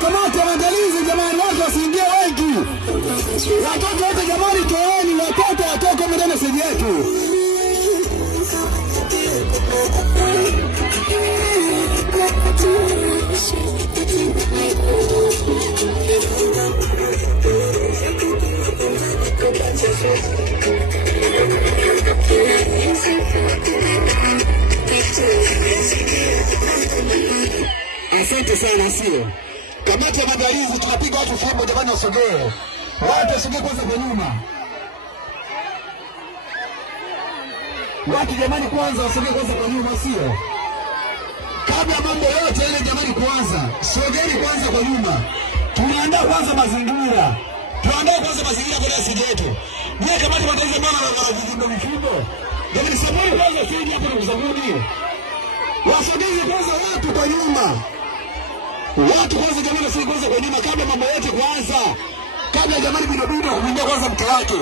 Kamata maandalizi jamani, watu wasiingie wengi. Watoto wote jamani, toeni watoto watoke mbele ya stage yetu. Asante sana sio. Kamati ya maandalizi tunapiga watu fimbo jamani, wasogee. Watu wasogee kwanza kwa nyuma. Watu jamani kwanza wasogee kwanza kwa nyuma sio. Kabla mambo yote ile jamani kwanza, sogeni kwanza kwa nyuma. Tunaandaa kwanza mazingira. Tuandae kwanza mazingira kwa sisi yetu. Ni kamati ya maandalizi mbona na vifimbo. Jamani sabuni kwanza sije hapo na kuzabuni. Wasogeze kwanza watu kwa nyuma. Watu kwanza jamani wasije kwanza kwa nyuma kabla mambo yote kwanza. Kabla jamani bidobido kuingia kwanza mke wake.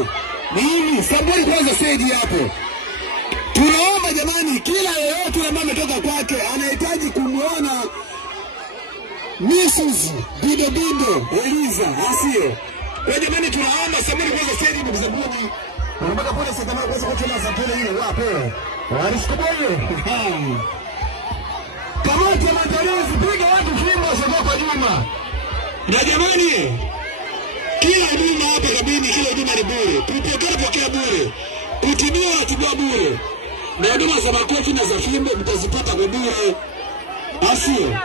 Ni hivi, sabuni kwanza stage hapo. Tunaomba jamani kila yeyote ambaye ametoka kwake anahitaji kumuona Mrs. Bidobido Eliza asio. Kwa jamani tunaomba sabuni kwanza stage kwa sabuni. Unataka pole sasa kama kwanza kwa tena sapele ile wapo. Walisikuboye. Kamati ya maandalizi piga watu fimbo wasogee kwa nyuma. Na jamani kila huduma hapa kabini, kila huduma ni bure. Pokea bure. Kutibia atibia bure. Na huduma za makofi na za fimbo mtazipata kwa bure. Asio.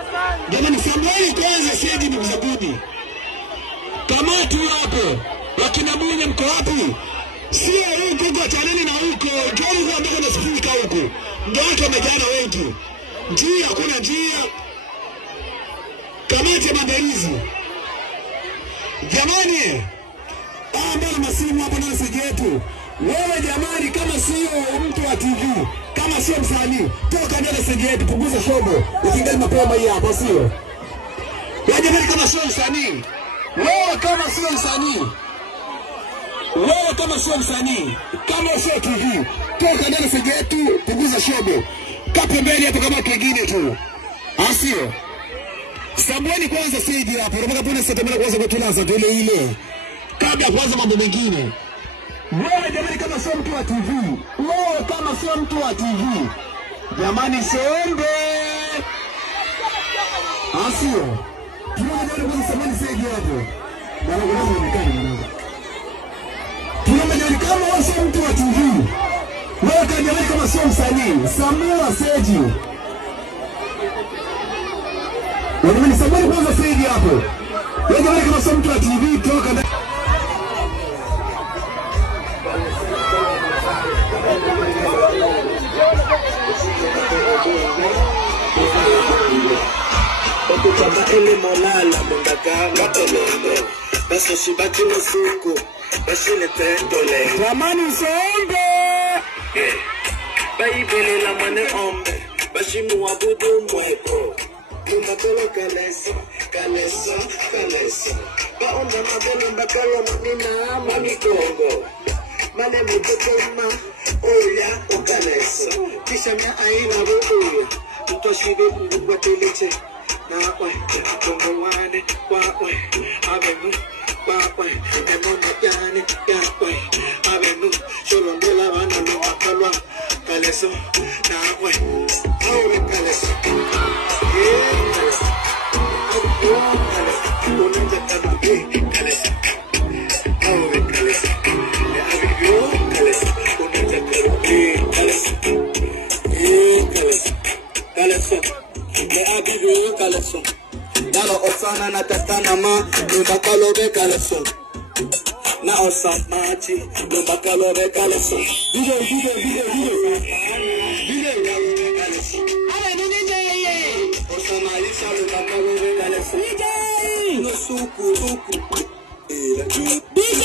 Jamani sambali kwanza sieji ni mzabudi. Kamati hapo. Wakina bunye mko wapi? Sio huko kwa chaneni na huko. Njoni kwa ambako nasifika huko. Ndio watu wamejana wengi. Njia kuna njia. Kamati ya maandalizi. Jamani, ambao masimu hapa na sije yetu. Wewe jamani kama sio mtu wa TV, kama sio msanii, toka ndani sije yetu, punguza shobo. Ukiingia mapema hii hapa sio. Wewe jamani kama sio msanii. Wewe kama sio msanii. Wewe kama sio msanii, kama sio TV, toka ndani sije yetu, punguza shobo. Kapo mbele hapo kama kingine tu. Asio. Sabuni kwanza siji hapo. Unataka pone setemela kwanza kwa tulasa tu ile. Kabla kwanza mambo mengine. Wewe jamani kama sio mtu wa TV. Wewe kama sio mtu wa TV. Jamani sombe. Asio. Tunaona jamani kwanza sabuni siji hapo. Bana kwanza nikani mwanangu. Tunaona jamani kama wewe sio mtu wa TV. Wewe jamani kama sio msanii, Samua Seji. Jamani sabuni kwanza Seji hapo. Wewe jamani kama sio mtu wa TV toka ndani. Kama ele molala mundaka matolongo. Basi shibaki nusuku. Basi letendole. Jamani sombe. Baibele la mwane ombe. Basi muabudu mwepo. Kumbakolo kalesa. Baonda mabelo mbakalo manina manikongo. Mane mutokoma. Oya okalesa. Kisha mea aina bubuya. Tutoshibe mbugwa teleche. Nakwe, kongo wane, wakwe, avenu, wakwe, emono yane, yakwe, avenu, sholondela wana luwa kalwa, kaleso, nakwe, awe kaleso, kaleso, awe kaleso, unenja kadu, kaleso, awe kaleso, awe kaleso, unenja kadu, kaleso, kaleso, Caleçon. Me abiru caleçon. Dalo osana na tatana ma. Me bakalobe caleçon. Na osamachi. Me bakalobe caleçon. DJ. Osama isa me bakalobe caleçon. DJ. No suku. DJ.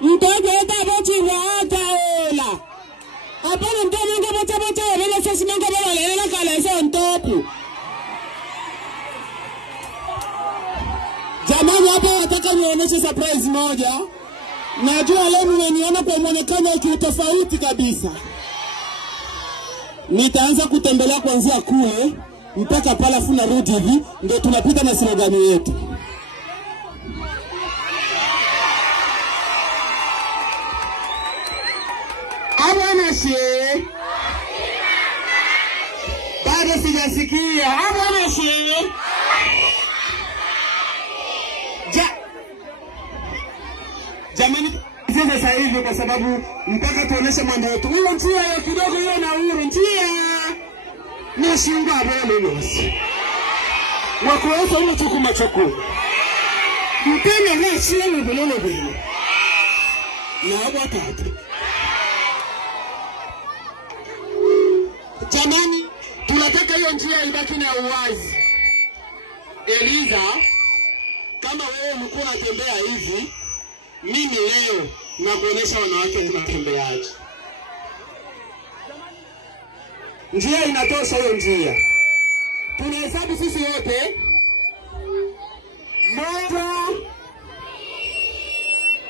Mtoto etabochi wataola. Apana mtoto ngabata wala sasa ngabala lela kaleso ntopu. Jamani hapa nataka nionyeshe surprise moja. Najua leo mmeniona kwa muonekano tofauti kabisa. Nitaanza kutembelea kuanzia kule mpaka pale afu narudi hivi ndio tunapita na slogan yetu. Abana she. Bado sijasikia. Abana she. Jamani sasa hivi kwa sababu mpaka tuoneshe mwendo wetu. Hiyo njia ya kidogo hiyo na uhuru njia. Ni shinga bole nosi. Wakuweza uno chukuma chukuma. Mpende na shile bulolo bulolo. Na watatu. Jamani, tunataka hiyo njia ibaki na uwazi. Eliza, kama wewe mkuu unatembea hivi, mimi leo na kuonesha wanawake tunatembeaje. Njia inatosha hiyo njia. Tunahesabu sisi wote. 1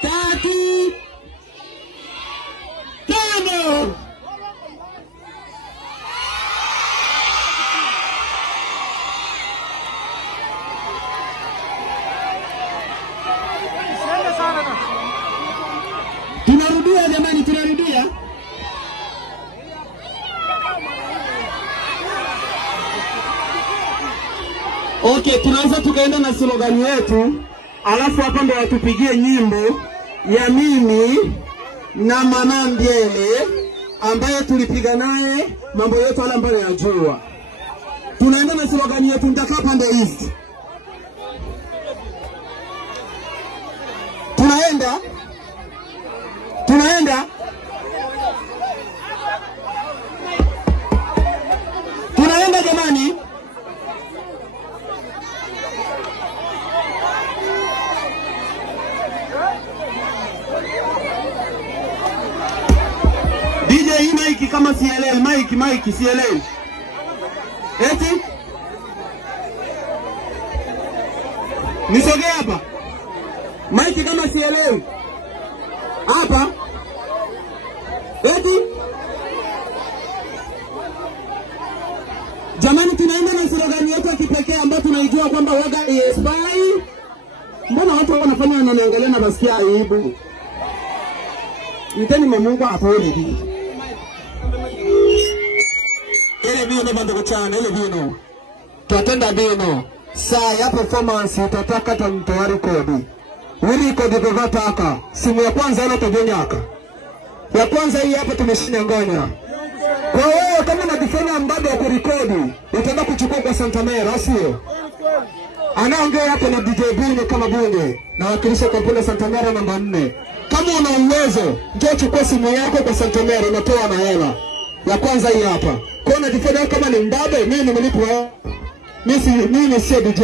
3 5. Tunarudia jamani, tunarudia. Okay, tunaanza tukaenda na slogan yetu. Alafu hapa ndo watupigie nyimbo ya mimi na Manambiele ambaye tulipiga naye mambo yote wala ambayo yanajua. Tunaenda na slogan yetu, nitakaa pande hizi. Tunaenda jamani. DJ hii maiki kama CLL, maiki CLL. Eti? Nisogea hapa. Maiki kama CLL. Hapa. Eti? Jamani tunaenda na slogan yetu ya kipekee ambayo tunaijua kwamba waga spy. Mbona watu wanafanya wananiangalia na basikia aibu? Mteni Mungu apole hivi. Ile bino bando chana, ile bino. Tuatenda bino. Saa ya performance utataka tamtoa rekodi. Wili kodi kuvataka. Simu ya kwanza ile tobonyaka. Ya kwanza hii hapa tumeshinyanganya. Kwa hiyo kama unajifanya mbado wa kurekodi, utaenda kuchukua kwa Santamera, sio? Anaongea hapo na DJ Bunge kama Bunge, na wakilisha kampuni Santamera namba 4. Kama una uwezo, njoo chukua simu yako kwa Santamera, unatoa na hela. Ya kwanza hii hapa. Kwa hiyo unajifanya kama ni mbado, mimi nimelipwa. Mimi sio DJ.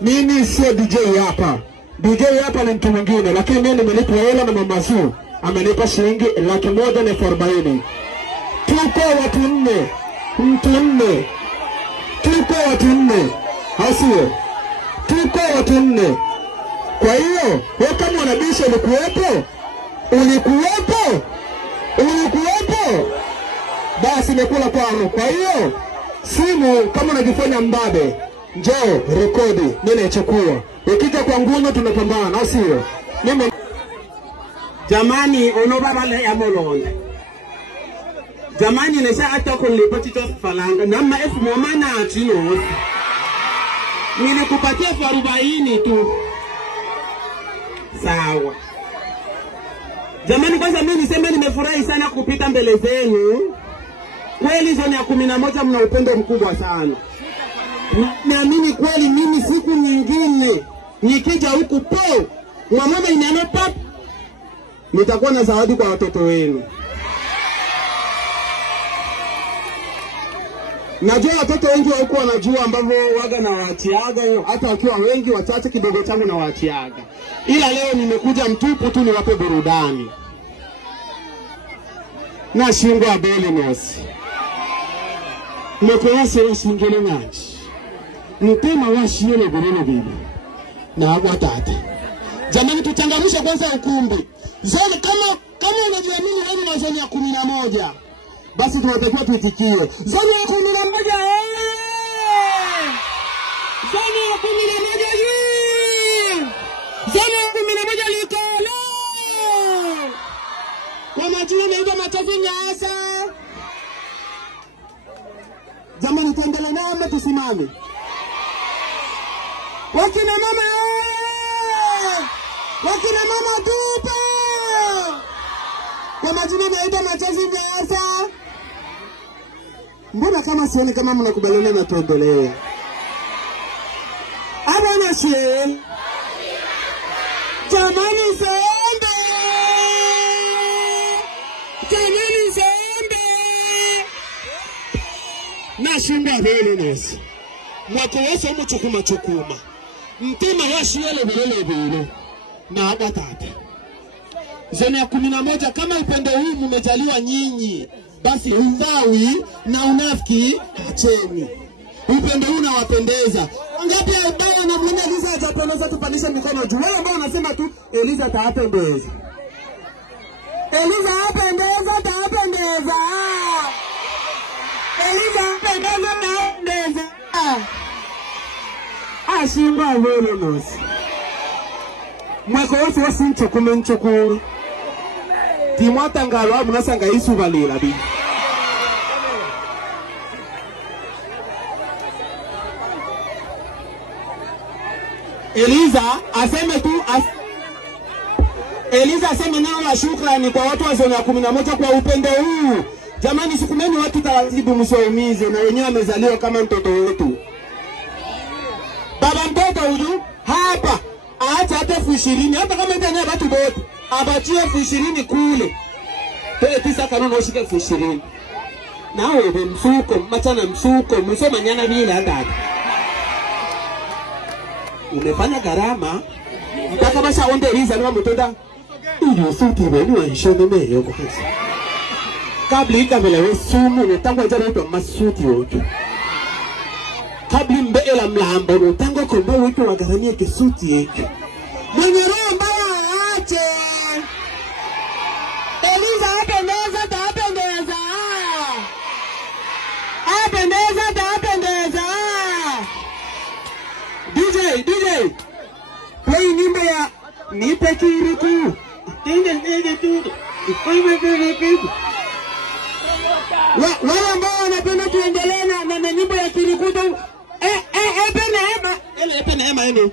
Mimi sio DJ hapa. DJ hapa ni mtu mwingine, lakini mimi nimelipwa hela na Mama Zuu amenipa shilingi 140,000. Tuko watu 4. Mtu 4. Tuko watu 4. Hasio. Tuko watu 4. Kwa hiyo, wewe kama unabisha ulikuwepo? Basi nimekula kwao. Kwa hiyo, simu kama unajifanya mbabe, njoo rekodi, mimi nachukua. Ukija kwa ngumu tunapambana, au sio? Mimi jamani onobaba le ya molonda. Jamani nesha hata kunilipoti to falanga nama elfu momana atino. Nilikupatia 40 tu. Sawa. Jamani kwanza mimi niseme nimefurahi sana kupita mbele zenu. kweli zoni ya 11 mna upendo mkubwa sana. Naamini kweli mimi siku nyingine nikija huku po mama inano pap nitakuwa na zawadi kwa watoto wenu. Najua watoto wengi huko wanajua ambavyo waga na waatiaga, hata wakiwa wengi wachache kidogo changu na waatiaga. Ila leo nimekuja mtupu tu niwape burudani. Na shingo abele nosi. Mkoa sio shingele ngachi. Mpema washiele goreno bibi. Na hapo tata. Jamani tuchangamshe kwanza ukumbi. Zoni kama unajiamini wewe na zoni ya 11. Basi tunatakiwa tuitikie. Zoni ya 11 Zoni ya 11 Zoni ya 11 likolo. Kwa majina naitwa Matafi Nyasa. Jamani tuendelee nao ama tusimame? Wakina mama Wakina mama tupa. Kwa majina naitwa Matafi Nyasa. Mbona kama sioni kama mnakubaliana na tuendelee? Abana she. Jamani sembe. Jamani sembe. Na shinda vile nesi. Mwako wese chukuma. Mtima washiele vile. Na hapa tata. Zoni ya 11 kama upendo huu mmejaliwa nyinyi. Basi udhawi na unafiki acheni. Upendo huu unawapendeza. Ngapi ambao na mwenye Eliza hajapendeza tupandishe mikono juu. Wale ambao wanasema tu Eliza taapendeza. Eliza apendeza taapendeza. Eliza apendeza taapendeza. Ashimba vile nosi. Mwako wasi nchukuru. Timwata ngalo abu nasanga isu valila bi. Eliza aseme nao la shukrani kwa watu wa zoni ya 11 kwa upendo huu. Jamani sikumeni watu taratibu msiwaumize na wenyewe wamezaliwa kama mtoto wetu. Baba mtoto huyu hapa aacha hata 20,000 hata kama ndani ya watu wote. Abachie 20,000 kule. Pele tisa kanuni ushike 20,000. Na wewe msuko, machana msuko, msoma nyana vile andani. Umefanya gharama. Mpaka basa onde Eliza ni mtoda. Ili suti wenu waishone meyo kwa kesi. Kabla ikamela we sumu netango njana ito masuti wote. Kabla mbela mlambo netango komba wote wagaramia kisuti yetu. Mwenye roho mbaya aache. Eliza apendeza taapendeza. Apendeza taapendeza. DJ play nyimbo ya nipe kiriku. Nige tu. Wale ambao wanapenda tuendelee na nyimbo ya kiriku tu. Epe neema ene.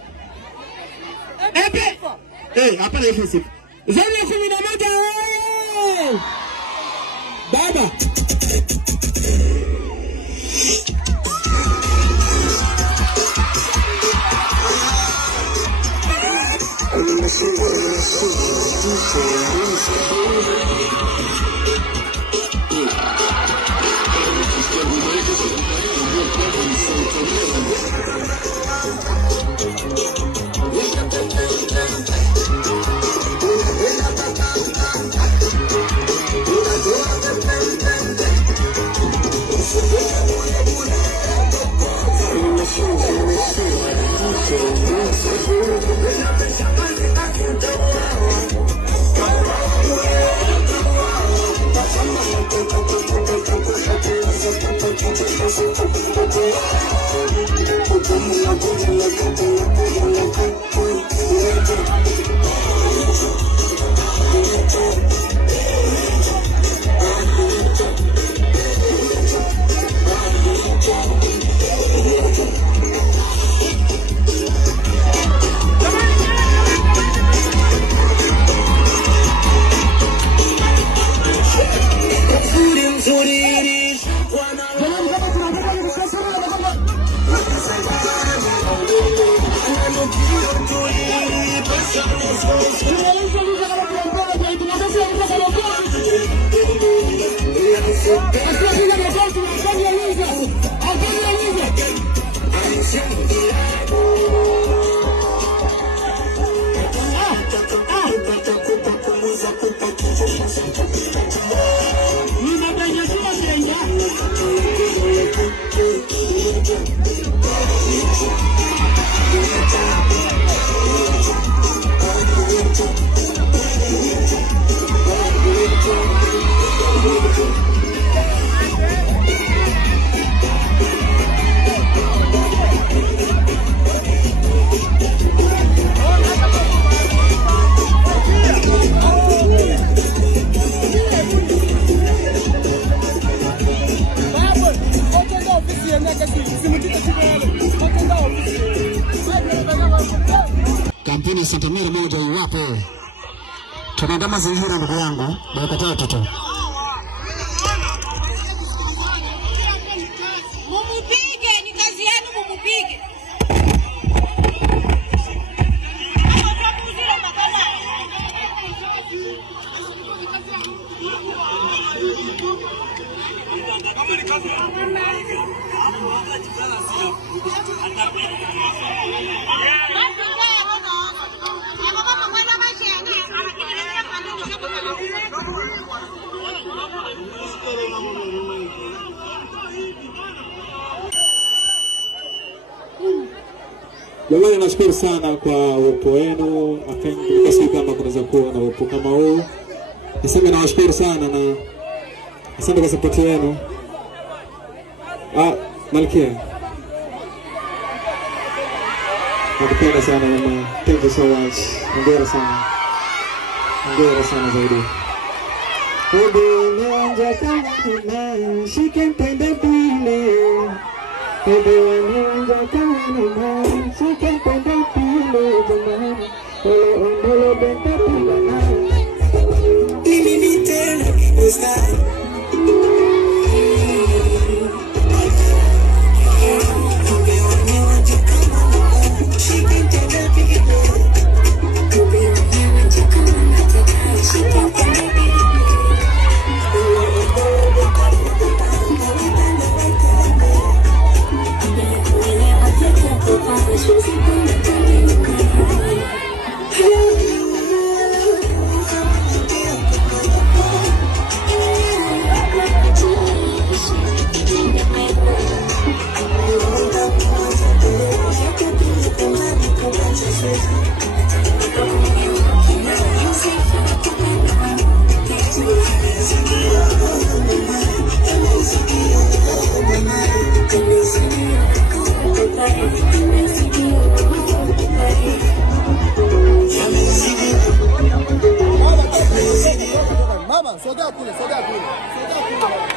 Epe. Hapa na efesifu. Zoni ya 11 Baba. Kampeni Santa Mira moja iwapo. Tunaandaa mazingira ndugu yangu, dakika 3 tu. Mumupige, ni kazi yenu mumupige. Jamani, nashukuru sana kwa uwepo wenu. Kasi kama kunaweza kuwa na uwepo kama huu. Niseme nawashukuru sana na asante kwa support yenu. Malkia. Nakupenda sana mama. Thank you so much. Hongera sana. Hongera sana zaidi. Ode nianja kama mama, shikempenda pile. Ode nianja kama mama, shikempenda pile jamani. Ole ondolo benta pile. Nilitenda kibesta. Mama, soda kule. Soda kule.